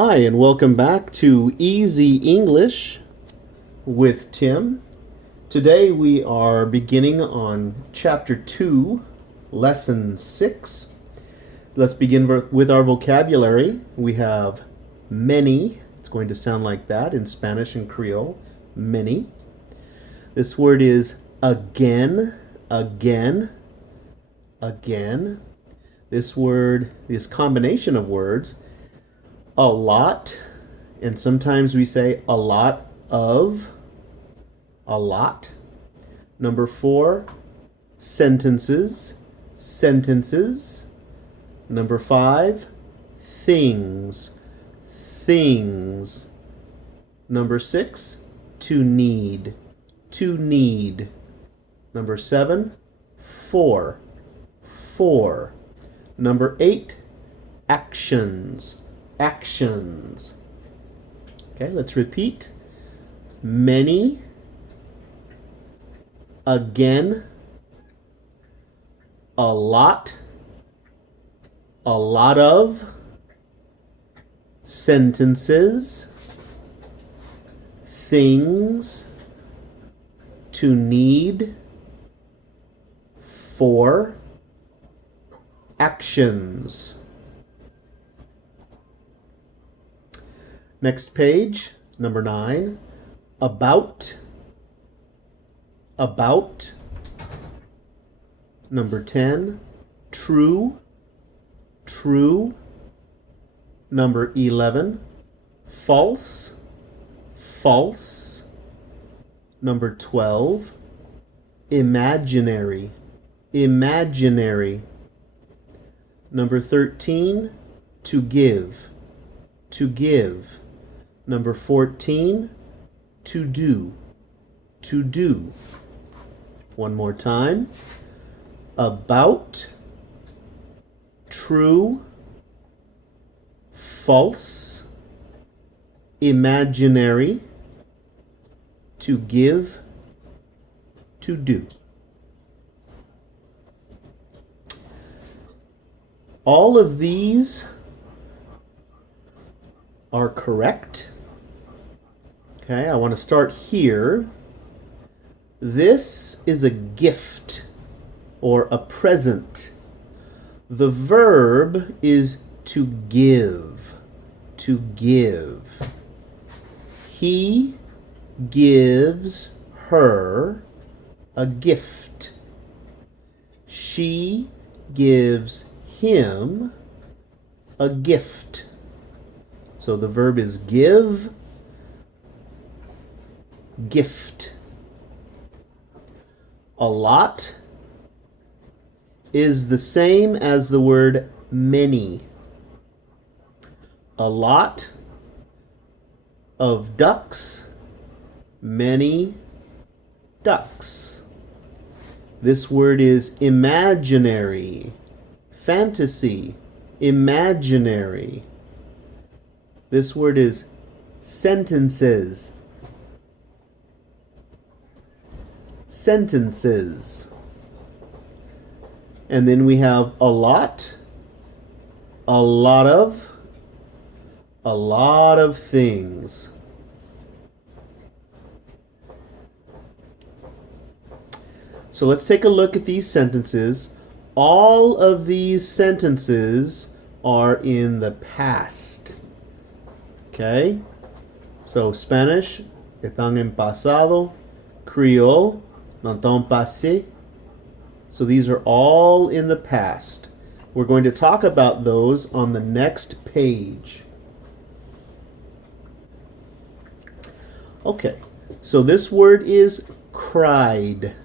Hi, and welcome back to Easy English with Tim. Today we are beginning on Chapter 2, Lesson 6. Let's begin with our vocabulary. We have many. It's going to sound like that in Spanish and Creole. Many. This word is again, again, again. This combination of words, a lot, and sometimes we say a lot of, a lot. Number 4, sentences, sentences. Number 5, things, things. Number 6, to need, to need. Number 7, for, for. Number 8, actions, actions. Okay, let's repeat. Many, again, a lot of, sentences, things, to need, for, actions. Next page, number 9, about, about. Number 10, true, true. Number 11, false, false. Number 12, imaginary, imaginary. Number 13, to give, to give. Number 14, to do, to do. One more time. About, true, false, imaginary, to give, to do. All of these are correct. Okay, I want to start here. This is a gift or a present. The verb is to give, to give. He gives her a gift. She gives him a gift. So the verb is give, gift. A lot is the same as the word many. A lot of ducks, many ducks. This word is imaginary, fantasy, imaginary. This word is sentences, sentences. And then we have a lot of, a lot of things. So let's take a look at these sentences. All of these sentences are in the past. Okay? So Spanish, están en pasado. Creole, dans temps passé. So these are all in the past. We're going to talk about those on the next page. Okay, so this word is cried.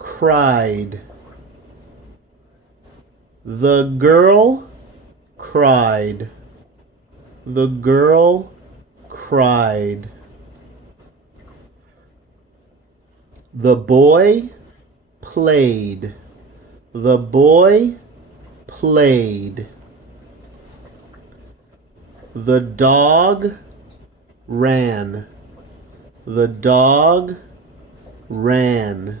Cried. The girl cried. The girl cried. The boy played. The boy played. The dog ran. The dog ran.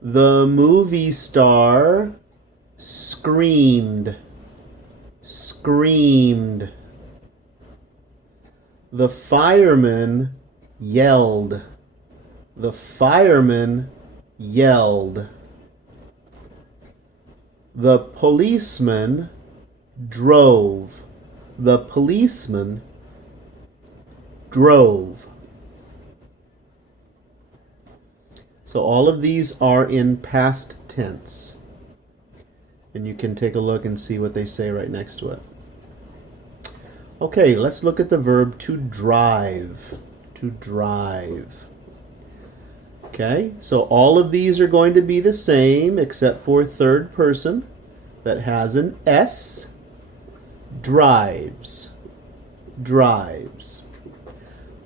The movie star screamed, screamed. The fireman yelled. The fireman yelled. The policeman drove. The policeman drove. So all of these are in past tense. And you can take a look and see what they say right next to it. Okay, let's look at the verb to drive. To drive. Okay, so all of these are going to be the same except for third person that has an S. Drives. Drives.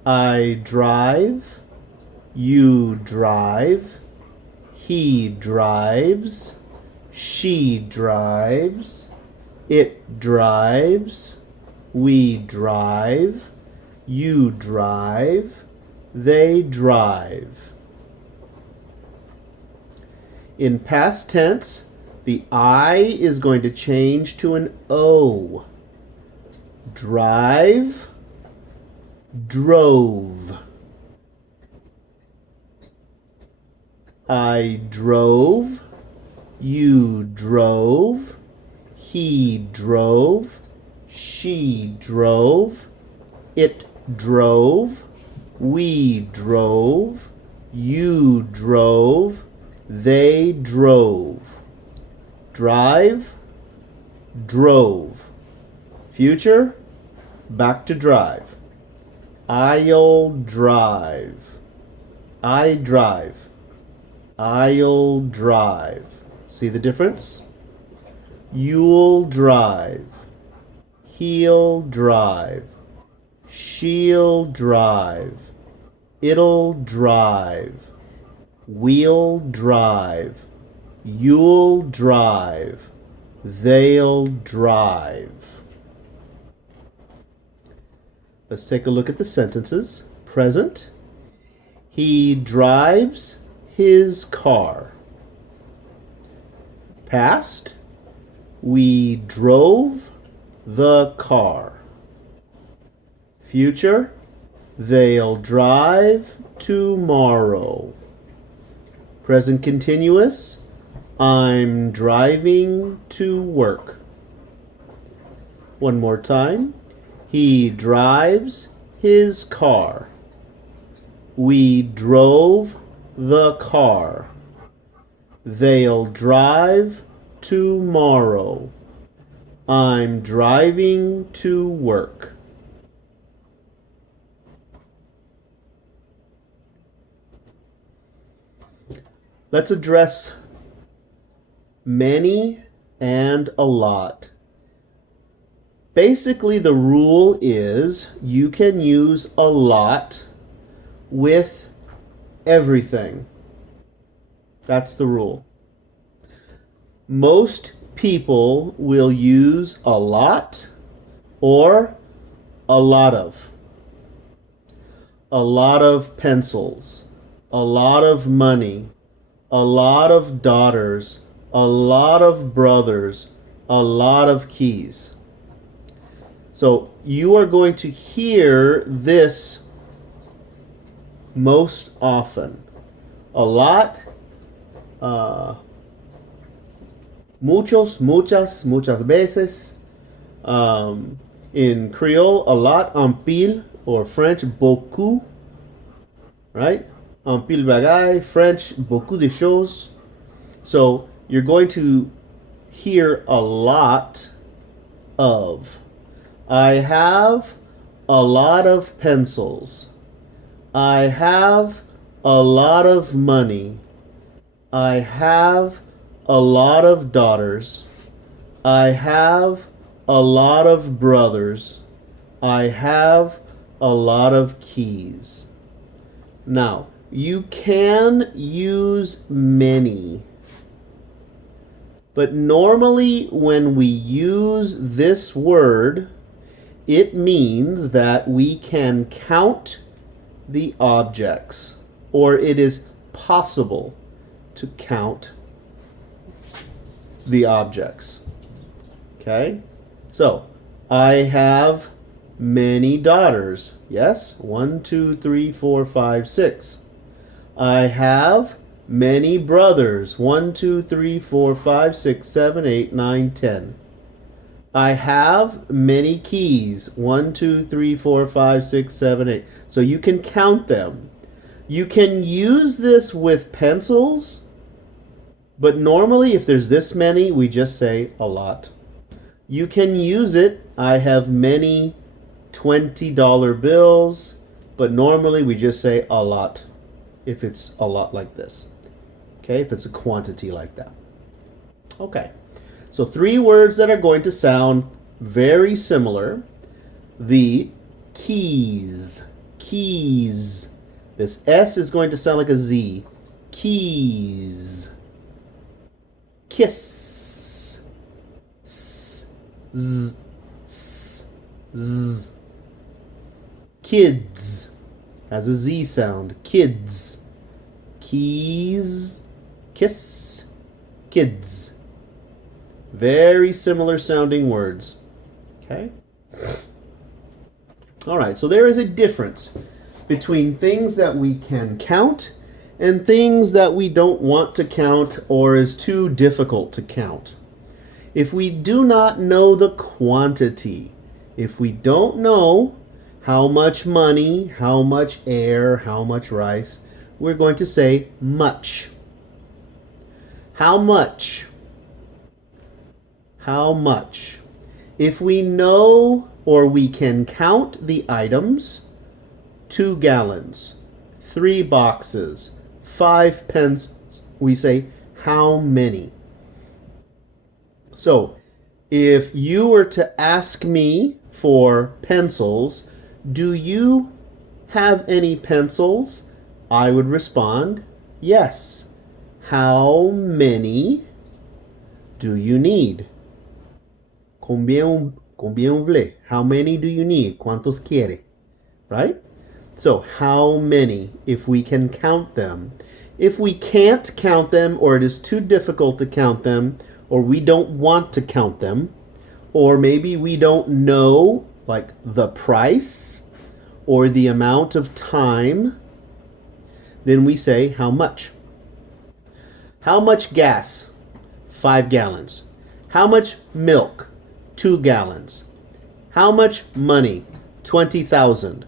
I drive. You drive. He drives. She drives. It drives. We drive. You drive. They drive. In past tense, the I is going to change to an O. Drive, drove. I drove, you drove, he drove, she drove, it drove, we drove, you drove, they drove. Drive, drove. Future, back to drive. I'll drive. I drive. I'll drive. See the difference? You'll drive. He'll drive. She'll drive. It'll drive. We'll drive. You'll drive. They'll drive. Let's take a look at the sentences. Present. He drives his car. Past. We drove the car. Future. They'll drive tomorrow. Present continuous. I'm driving to work. One more time. He drives his car. We drove the car. They'll drive tomorrow. I'm driving to work. Let's address many and a lot. Basically, the rule is you can use a lot with everything. That's the rule. Most people will use a lot or a lot of. A lot of pencils, a lot of money, a lot of daughters, a lot of brothers, a lot of keys. So you are going to hear this most often. A lot, muchos, muchas, muchas veces. In Creole, a lot, en pile, or French, beaucoup, right? En pile bagay, French, beaucoup de choses. So you're going to hear a lot of. I have a lot of pencils. I have a lot of money. I have a lot of daughters. I have a lot of brothers. I have a lot of keys. Now, you can use many. But normally when we use this word, it means that we can count the objects, or it is possible to count the objects. Okay? So, I have many daughters. Yes? 1, 2, 3, 4, 5, 6. I have many brothers. 1, 2, 3, 4, 5, 6, 7, 8, 9, 10. I have many keys. 1, 2, 3, 4, 5, 6, 7, 8. So you can count them. You can use this with pencils, but normally if there's this many, we just say a lot. You can use it. I have many $20 bills, but normally we just say a lot if it's a lot like this. Okay, if it's a quantity like that. Okay, so 3 words that are going to sound very similar. The keys. Keys. This S is going to sound like a Z. Keys. Kiss. S, Z, S, Z. Kids has a Z sound. Kids. Keys. Kiss. Kids. Very similar sounding words. Okay? Alright, so there is a difference between things that we can count and things that we don't want to count or is too difficult to count. If we do not know the quantity, if we don't know how much money, how much air, how much rice, we're going to say much. How much? How much? If we know or we can count the items, 2 gallons, 3 boxes, 5 pence, we say how many. So if you were to ask me for pencils, do you have any pencils? I would respond, yes. How many do you need? Combien vous voulez? How many do you need? ¿Cuántos quiere? Right? So, how many, if we can count them. If we can't count them, or it is too difficult to count them, or we don't want to count them, or maybe we don't know, like, the price, or the amount of time, then we say, how much? How much gas? 5 gallons. How much milk? 2 gallons. How much money? 20,000.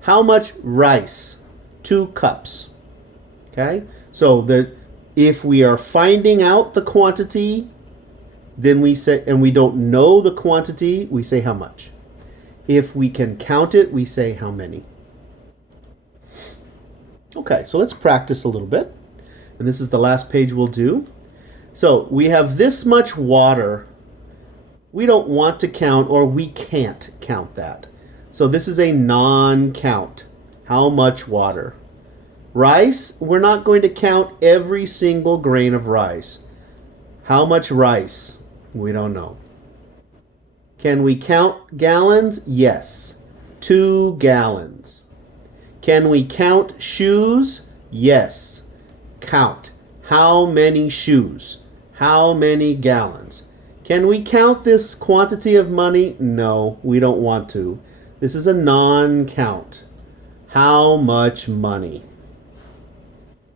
How much rice? 2 cups. Okay? So if we are finding out the quantity, then we say, and we don't know the quantity, we say how much. If we can count it, we say how many. Okay, so let's practice a little bit. And this is the last page we'll do. So we have this much water. We don't want to count, or we can't count that. So this is a non-count. How much water? Rice, we're not going to count every single grain of rice. How much rice? We don't know. Can we count gallons? Yes. 2 gallons. Can we count shoes? Yes. Count. How many shoes? How many gallons? Can we count this quantity of money? No, we don't want to. This is a non-count. How much money?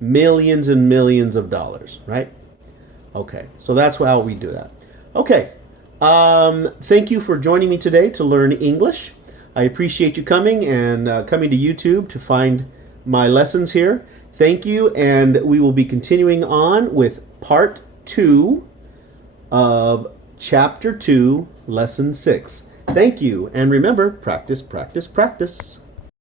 Millions and millions of dollars, right? Okay, so that's how we do that. Okay, thank you for joining me today to learn English. I appreciate you coming and coming to YouTube to find my lessons here. Thank you, and we will be continuing on with part 2 of Chapter 2, Lesson 6. Thank you, and remember, practice, practice, practice.